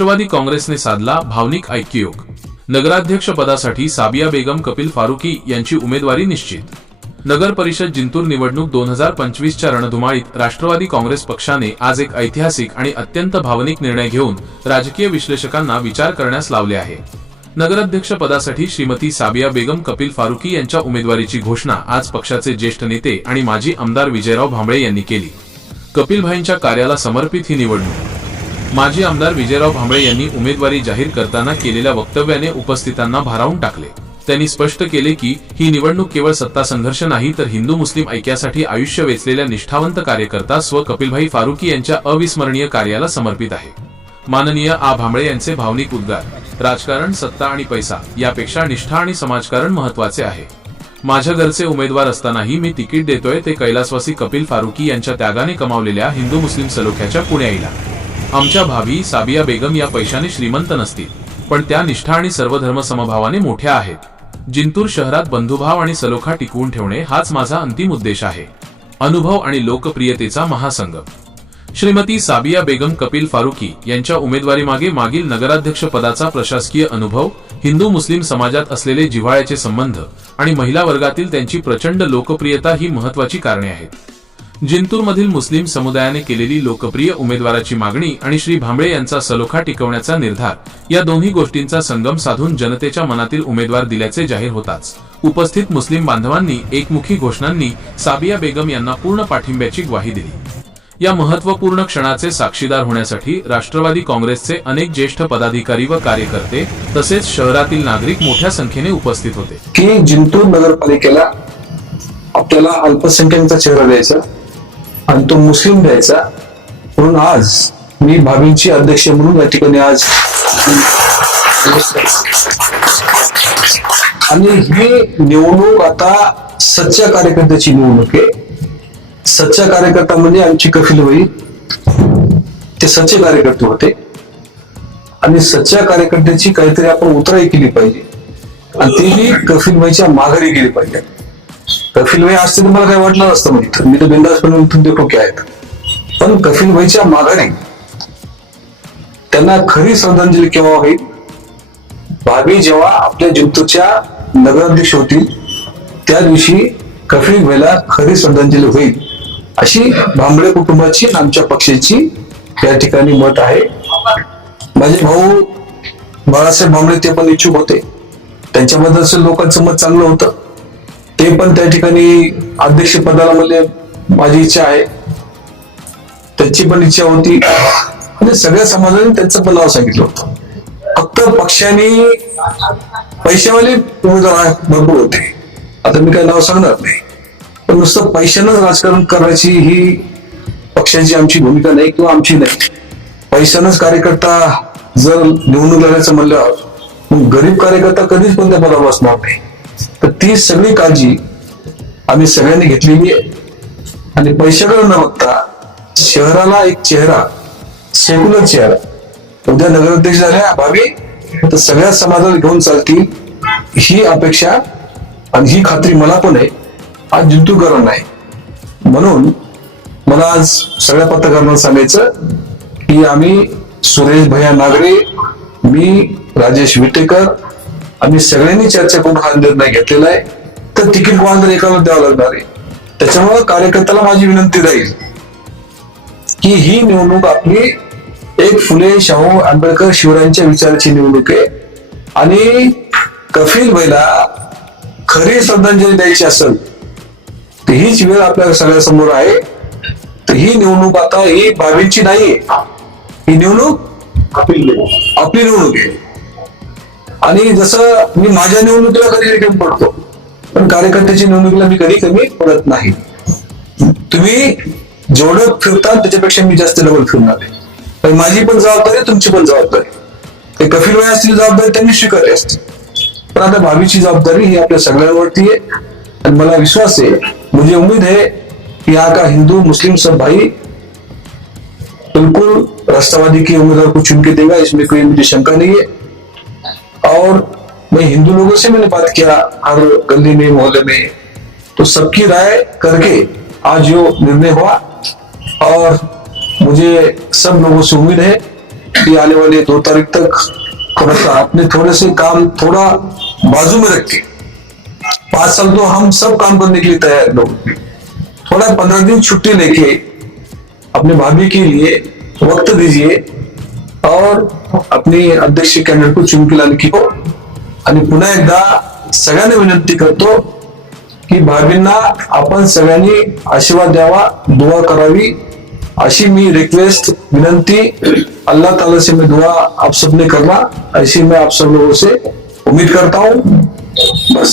राष्ट्रवादी काँग्रेसने साधला भावनिक ऐक्ययोग. नगराध्यक्ष पदासाठी साबिया बेगम कपिल फारुकी यांची उमेदवारी निश्चित. नगर परिषद जिंतूर निवडणूक दोन हजार पंचवीसच्या रणधुमाळीत राष्ट्रवादी काँग्रेस पक्षाने आज एक ऐतिहासिक आणि अत्यंत भावनिक निर्णय घेऊन राजकीय विश्लेषकांना विचार करण्यास लावले आहे. नगराध्यक्ष पदासाठी श्रीमती साबिया बेगम कपिल फारुकी यांच्या उमेदवारीची घोषणा आज पक्षाचे ज्येष्ठ नेते आणि माजी आमदार विजयराव भांबळे यांनी केली. कपिलभाईंच्या कार्याला समर्पित ही निवडणूक. माजी आमदार विजयराव भांबळे यांनी उमेदवारी जाहीर करताना केलेल्या वक्तव्याने उपस्थितांना भारावून टाकले. त्यांनी स्पष्ट केले की ही निवडणूक केवळ सत्ता संघर्ष नाही तर हिंदू मुस्लिम ऐक्यासाठी आयुष्य वेचलेल्या निष्ठावंत कार्यकर्ता स्व कपिलभाई फारुकी यांच्या अविस्मरणीय कार्याला समर्पित आहे. माननीय आ. भांबळे यांचे भावनिक उद्गार राजकारण सत्ता आणि पैसा यापेक्षा निष्ठा आणि समाजकारण महत्त्वाचे आहे. माझ्या घरचे उमेदवार असतानाही मी तिकीट देतोय ते कैलासवासी कपिल फारुकी यांच्या त्यागाने कमावलेल्या हिंदू मुस्लिम सलोख्याच्या पुण्याईला. आमच्या भावी साबिया बेगम या पैशाने श्रीमंत नसतील पण त्या निष्ठा आणि सर्वधर्म समभावाने मोठ्या आहेत. जिंतूर शहरात बंधुभाव आणि सलोखा टिकवून ठेवणे हाच माझा अंतिम उद्देश आहे. अनुभव आणि लोकप्रियतेचा महासंगम. श्रीमती साबिया बेगम कपिल फारुकी यांच्या उमेदवारीमागे मागील नगराध्यक्ष पदाचा प्रशासकीय अनुभव हिंदू मुस्लिम समाजात असलेले जिव्हाळ्याचे संबंध आणि महिला वर्गातील त्यांची प्रचंड लोकप्रियता ही महत्वाची कारणे आहेत. जिंतूरमधील मुस्लिम समुदायाने केलेली लोकप्रिय उमेदवाराची मागणी आणि श्री भांबळे यांचा सलोखा टिकवण्याचा निर्धार या दोन्ही गोष्टींचा संगम साधून जनतेच्या मनातील उमेदवार दिल्याचे जाहीर होताच. उपस्थित मुस्लिम बांधवांनी एकमुखी घोषणांनी साबिया बेगम यांना पूर्ण पाठिंब्याची ग्वाही दिली. या महत्त्वपूर्ण क्षणाचे साक्षीदार होण्यासाठी राष्ट्रवादी काँग्रेसचे अनेक ज्येष्ठ पदाधिकारी व कार्यकर्ते तसेच शहरातील नागरिक मोठ्या संख्येने उपस्थित होते. की जिंतूर नगरपालिकेला आपल्याला अल्पसंख्याकांचा चेहरा द्यायचा आणि तो मुस्लिम द्यायचा. म्हणून आज मी भाभींची अध्यक्ष म्हणून या ठिकाणी आज आणि ही निवडणूक आता सच्च्या कार्यकर्त्याची निवडणूक आहे. सच्चा कार्यकर्ता म्हणजे आमची कफिल होई ते सच्चे कार्यकर्ते होते. आणि सच्च्या कार्यकर्त्याची काहीतरी आपण उतराई केली पाहिजे. आणि तेही कफिलबाईच्या माघारी गेली पाहिजे. कफिलबाई असते तर मला काही वाटलं नसतं म्हणजे मी तर बिंदासपणे उठून ते टोके आहेत. पण कफिलबाईच्या मागाने त्यांना खरी श्रद्धांजली केव्हा होईल? भाभी जेव्हा आपल्या जिंतूरच्या नगराध्यक्ष होतील त्या दिवशी कफिलबाईला खरी श्रद्धांजली होईल. अशी भांबळे कुटुंबाची आमच्या पक्षाची या ठिकाणी मत आहे. माझे भाऊ बाळासाहेब भांबळे ते पण इच्छुक होते. त्यांच्याबद्दलचं लोकांचं मत चांगलं होतं. ते पण त्या ठिकाणी अध्यक्ष पदाला म्हणजे माझी इच्छा आहे. त्याची पण इच्छा होती. म्हणजे सगळ्या समाजाने त्यांचं पण नाव सांगितलं होतं. फक्त पक्षाने पैशावाले उमेदवार भरपूर होते. आता मी काय नाव सांगणार नाही. पण नुसतं पैशानंच राजकारण करायची ही पक्षाची आमची भूमिका नाही किंवा आमची नाही. पैशानंच कार्यकर्ता जर निवडणूक लढायचं म्हणल्यावर मग गरीब कार्यकर्ता कधीच कोणत्या पदावर बसणार नाही. ती सगळी काळजी आम्ही सगळ्यांनी घेतलेली आहे. आणि पैशाकडे न बघता शहराला एक चेहरा सेक्युलर चेहरा उद्या नगराध्यक्ष झाल्या भावी तर सगळ्या समाजाला घेऊन चालतील ही अपेक्षा आणि ही खात्री मला पण आहे. आज जिंतूकरण नाही म्हणून मला आज सगळ्या पत्रकारांना सांगायचं की आम्ही सुरेश भैया नागरे मी राजेश विटेकर आम्ही सगळ्यांनी चर्चा करून हा निर्णय घेतलेला आहे. तर तिकीट कोणाला एकाला द्यावं लागणार आहे. त्याच्यामुळे कार्यकर्त्याला माझी विनंती राहील की ही निवडणूक आपली एक फुले शाहू आंबेडकर शिवरायांच्या विचाराची निवडणूक आहे. आणि कफील बैला खरी श्रद्धांजली द्यायची असेल तर हीच वेळ आपल्या सगळ्या समोर आहे. तर ही निवडणूक आता ही बाबींची नाहीये ही निवडणूक आपली निवडणूक आहे. आणि जसं मी माझ्या निवडणुकीला कधी कमी पडतो पण कार्यकर्त्याची निवडणुकीला मी कधी कमी पडत नाही. तुम्ही जेवढं फिरता त्याच्यापेक्षा मी जास्त डबल फिरणार आहे. पण माझी पण जबाबदारी तुमची पण जबाबदारी. ते कफील वय असतील जबाबदारी त्यांनी स्वीकारली असते. पण आता भावीची जबाबदारी ही आपल्या सगळ्यांवरती आहे. आणि मला विश्वास आहे म्हणजे मुझे उम्मीद है कि यहाँ का हिंदू मुस्लिम सब भाई बिल्कुल राष्ट्रवादी के उम्मीदवार को चुन के देगा इसमें कोई मुझे शंका नहीं है. और मैं हिंदू लोगों से मैंने बात किया हर गली में, मोहल्ले में। तो सबकी राय करके आज जो निर्णय हुआ और मुझे सब लोगों से उम्मीद है कि आने वाले दो तारीख तक थोड़ा सा अपने थोड़े से काम थोड़ा बाजू में रख के पाँच साल तो हम सब काम करने के लिए तैयार लोग। थोड़ा पंद्रह दिन छुट्टी लेके अपने भाभी के लिए वक्त दीजिए और मी अध्यक्ष कॅन्डिडेट को चुन की आणि पुन्हा एकदा सगळ्यांना विनंती करतो की भाभींना आपण सगळ्यांनी आशीर्वाद द्यावा दुवा करावी. अशी मी रिक्वेस्ट विनंती अल्लाह ताला से मैं दुआ आप सबने करना. ऐसी मैं आप सब लोगों से उम्मीद करता हूँ. बस.